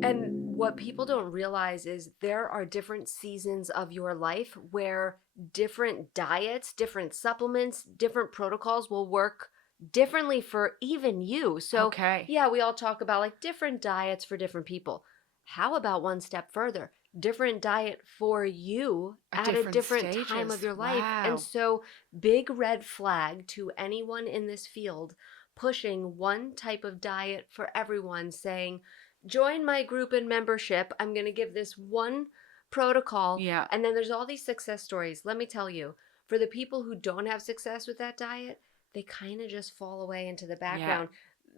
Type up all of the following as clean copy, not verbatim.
And what people don't realize is there are different seasons of your life where different diets, different supplements, different protocols will work differently for even you. So, Okay. yeah, we all talk about like different diets for different people. How about one step further? Different diet for you At at a different different time of stages. your life. And Wow. so, big red flag to anyone in this field pushing one type of diet for everyone, saying, join my group and membership. I'm going to give this one protocol. Yeah. And then there's all these success stories. Let me tell you, for the people who don't have success with that diet, they kind of just fall away into the background.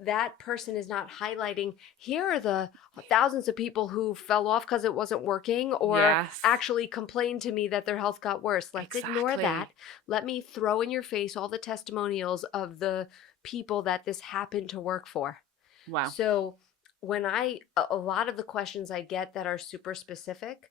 That person is not highlighting, here are the thousands of people who fell off because it wasn't working or Yes. actually complained to me that their health got worse. Let's ignore Exactly. that. Let me throw in your face all the testimonials of the people that this happened to work for. Wow. So when a lot of the questions I get that are super specific,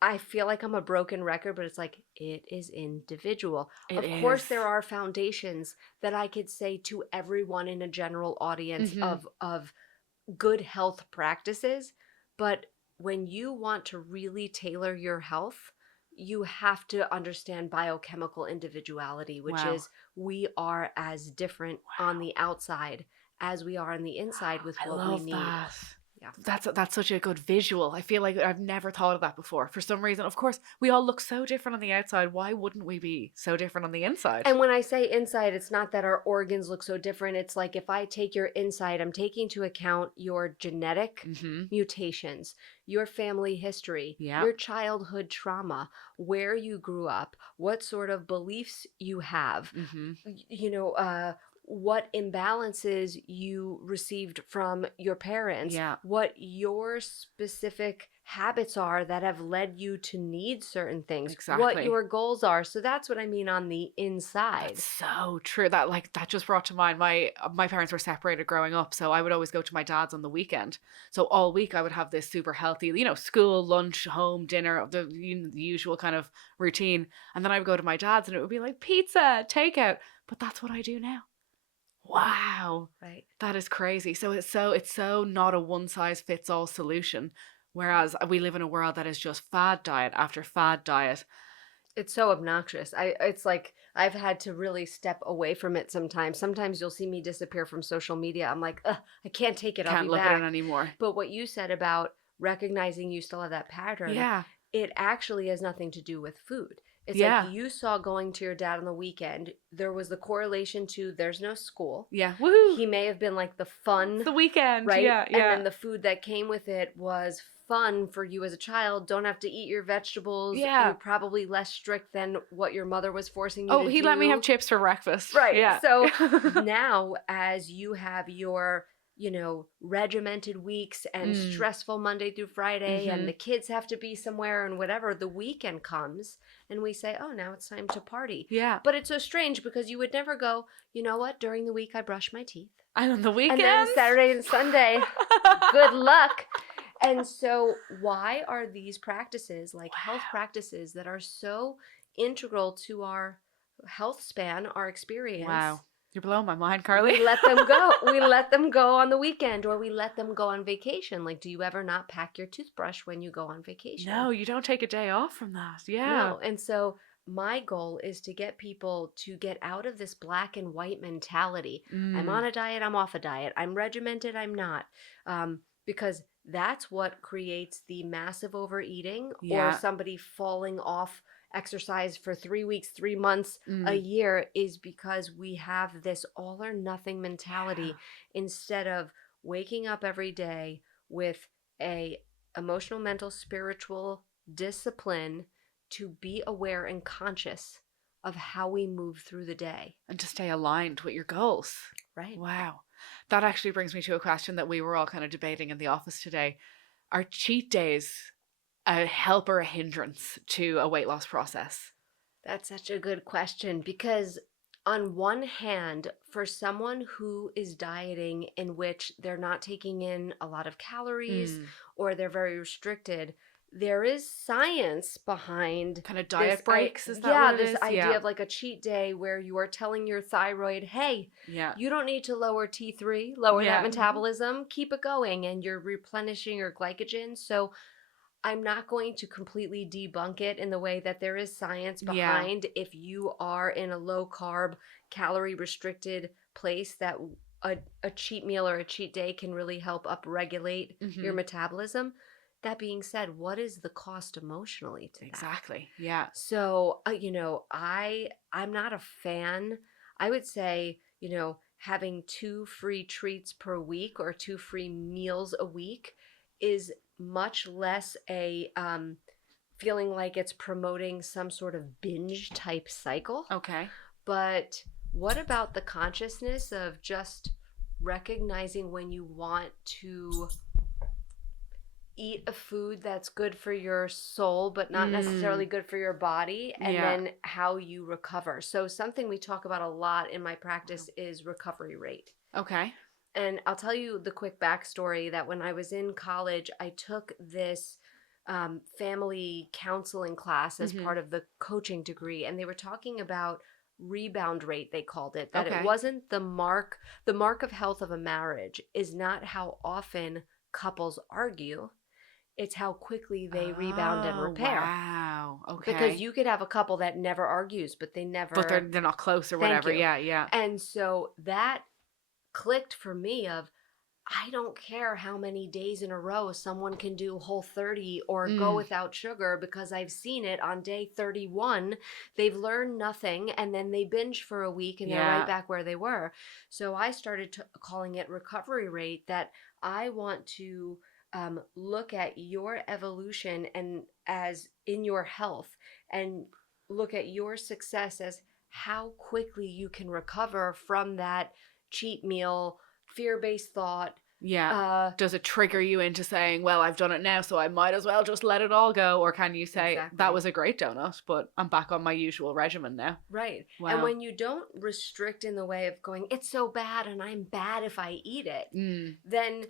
I feel like I'm a broken record, but it's like, it is individual. It Of course, is. there are foundations that I could say to everyone in a general audience of good health practices. But when you want to really tailor your health, you have to understand biochemical individuality, which Wow. is we are as different on the outside as we are on the inside with I what we love need. that. Yeah. That's such a good visual. I feel like I've never thought of that before. For some reason, of course, we all look so different on the outside. Why wouldn't we be so different on the inside? And when I say inside, it's not that our organs look so different. It's like if I take your inside, I'm taking into account your genetic mutations, your family history, Yeah. your childhood trauma, where you grew up, what sort of beliefs you have, you know, what imbalances you received from your parents, Yeah. what your specific habits are that have led you to need certain things, what Exactly. your goals are. So that's what I mean on the inside. That's so true. That just brought to mind my parents were separated growing up, so I would always go to my dad's on the weekend. So all week I would have this super healthy, school, lunch, home, dinner, the usual kind of routine, and then I would go to my dad's and it would be like pizza, takeout. But that's what I do now. Wow. Right. That is crazy. So it's so not a one size fits all solution. Whereas we live in a world that is just fad diet after fad diet. It's so obnoxious. It's like I've had to really step away from it sometimes. Sometimes you'll see me disappear from social media. I'm like, ugh, I can't take it. I'll Can't be look back. at it anymore. But what you said about recognizing you still have that pattern, Yeah. it actually has nothing to do with food. It's Yeah. like you saw going to your dad on the weekend, there was the correlation to there's no school. Yeah. Woohoo. He may have been like the fun, The weekend. right? Yeah. And then the food that came with it was fun for you as a child. Don't have to eat your vegetables. Yeah. You're probably less strict than what your mother was forcing you to do. Oh, he let me have chips for breakfast. Right. Yeah. So now as you have your, regimented weeks and stressful Monday through Friday and the kids have to be somewhere and whatever, the weekend comes and we say, oh, now it's time to party. Yeah. But it's so strange because you would never go, you know what, during the week I brush my teeth. And on the weekend. And then Saturday and Sunday, good luck. And so why are these practices, like health practices that are so integral to our health span, our experience? Wow. You're blowing my mind, Carly. We let them go. We let them go on the weekend or we let them go on vacation. Like, do you ever not pack your toothbrush when you go on vacation? No, you don't take a day off from that. Yeah. No. And so my goal is to get people to get out of this black and white mentality. I'm on a diet, I'm off a diet. I'm regimented, I'm not. Because that's what creates the massive overeating or somebody falling off exercise for 3 weeks, 3 months, a year, is because we have this all or nothing mentality instead of waking up every day with a emotional, mental, spiritual discipline to be aware and conscious of how we move through the day. And to stay aligned with your goals. Right. Wow. That actually brings me to a question that we were all kind of debating in the office today. Are cheat days a help or a hindrance to a weight loss process? That's such a good question because on one hand, for someone who is dieting in which they're not taking in a lot of calories or they're very restricted, there is science behind Kind of this diet breaks, is that what yeah, it this is? idea Yeah. of like a cheat day where you are telling your thyroid, hey, Yeah. you don't need to lower T3, lower that Yeah. metabolism, keep it going, and you're replenishing your glycogen. So I'm not going to completely debunk it in the way that there is science Yeah. behind if you are in a low carb, calorie restricted place that a cheat meal or a cheat day can really help upregulate your Hmm. metabolism. That being said, what is the cost emotionally to that? Exactly. Yeah. So, I'm not a fan. I would say, having 2 free treats per week or 2 free meals a week is much less a feeling like it's promoting some sort of binge type cycle. Okay. But what about the consciousness of just recognizing when you want to eat a food that's good for your soul but not necessarily Mm. good for your body, and Yeah. then how you recover? So something we talk about a lot in my practice is recovery rate. Okay. And I'll tell you the quick backstory that when I was in college, I took this family counseling class as Hmm. part of the coaching degree, and they were talking about rebound rate, they called it, that it Okay. wasn't the mark of health of a marriage is not how often couples argue, it's how quickly they rebound and Oh, repair. wow. Because Okay. you could have a couple that never argues, but they But they're never they're not close or thank whatever. you. Yeah, yeah. And so that clicked for me of I don't care how many days in a row someone can do Whole 30 or go Mm. without sugar, because I've seen it on day 31. They've learned nothing and then they binge for a week and they're right Yeah. back where they were. So I started calling it recovery rate, that I want to look at your evolution and as in your health, and look at your success as how quickly you can recover from that cheat meal, fear-based thought. Yeah. uh Does it trigger you into saying, well, I've done it now, so I might as well just let it all go? Or can you say, that exactly, was a great donut, but I'm back on my usual regimen now? right. And Wow. when you don't restrict in the way of going, it's so bad and I'm bad if I eat it, Mm. then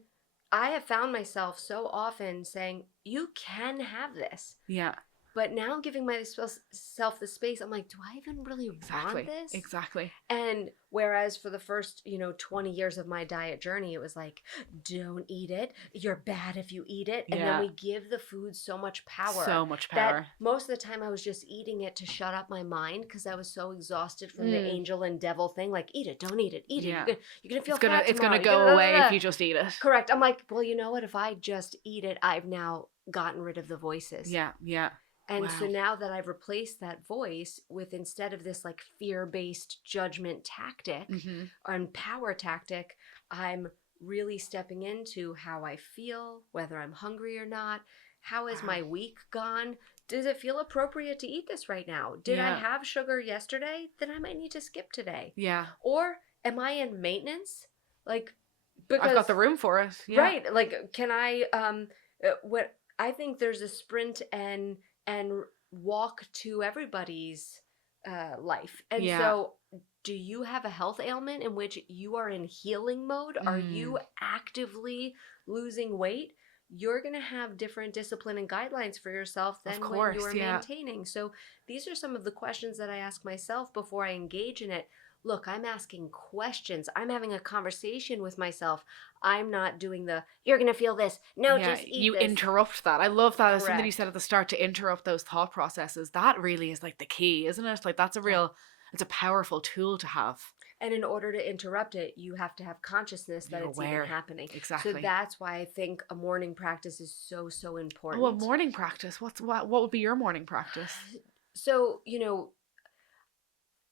I have found myself so often saying, you can have this. Yeah. But now I'm giving myself the space. I'm like, do I even really want Exactly. this? Exactly. And whereas for the first, 20 years of my diet journey, it was like, don't eat it. You're bad if you eat it. And then Yeah. we give the food so much power So much that power. most of the time I was just eating it to shut up my mind because I was so exhausted from the Mm. angel and devil thing. Like, eat it, don't eat it, eat it. Yeah. You're gonna feel It's gonna fat it's gonna tomorrow. You're go gonna da, away da, if da. you just eat it. Correct. I'm like, well, you know what? If I just eat it, I've now gotten rid of the voices. Yeah. Yeah. And so Wow. now that I've replaced that voice with, instead of this like fear based judgment tactic Hmm. and power tactic, I'm really stepping into how I feel, whether I'm hungry or not. How is Wow. my week gone? Does it feel appropriate to eat this right now? Did I Yeah. have sugar yesterday? Then I might need to skip today. Yeah. Or am I in maintenance? Like, I've got the because, room for it. Yeah. right, like, can I, what I think there's a sprint and walk to everybody's life. And Yeah. so, do you have a health ailment in which you are in healing mode? Are Mm. you actively losing weight? You're going to have different discipline and guidelines for yourself Of than when you course. are Yeah. maintaining. So, these are some of the questions that I ask myself before I engage in it. Look, I'm asking questions. I'm having a conversation with myself. I'm not doing the, you're going to feel this. No, Yeah, just eat you this. interrupt that. I love that. As something you said Correct. at the start, to interrupt those thought processes. That really is like the key, isn't it? Like that's a Yeah. real, it's a powerful tool to have. And in order to interrupt it, you have to have consciousness that You're it's even aware. happening. So Exactly. that's why I think a morning practice is so, so Oh, a important. morning practice. What would be your morning practice? So,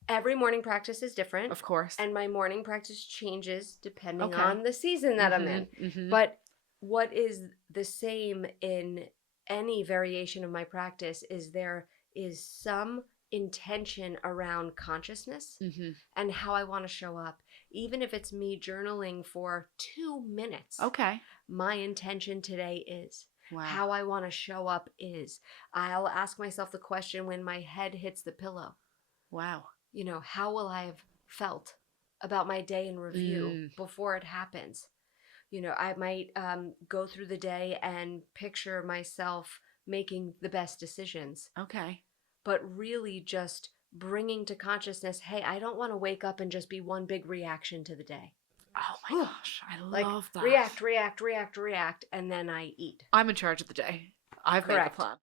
every morning practice is different, Of course. and my morning practice changes depending Okay. on the season that I'm in. Mhm. But what is the same in any variation of my practice is there is some intention around consciousness Mhm. and how I want to show up. Even if it's me journaling for 2 minutes, Okay. my intention today is. Wow. How I want to show up is. I'll ask myself the question when my head hits the pillow, Wow. how will I have felt about my day in review Mm. before it happens? I might go through the day and picture myself making the best decisions, Okay. but really just bringing to consciousness, hey, I don't want to wake up and just be one big reaction to the day. Oh my Whew. gosh, I Like love that. react, react, react, react, and then I eat. I'm in charge of the day. I've made the Correct. plan.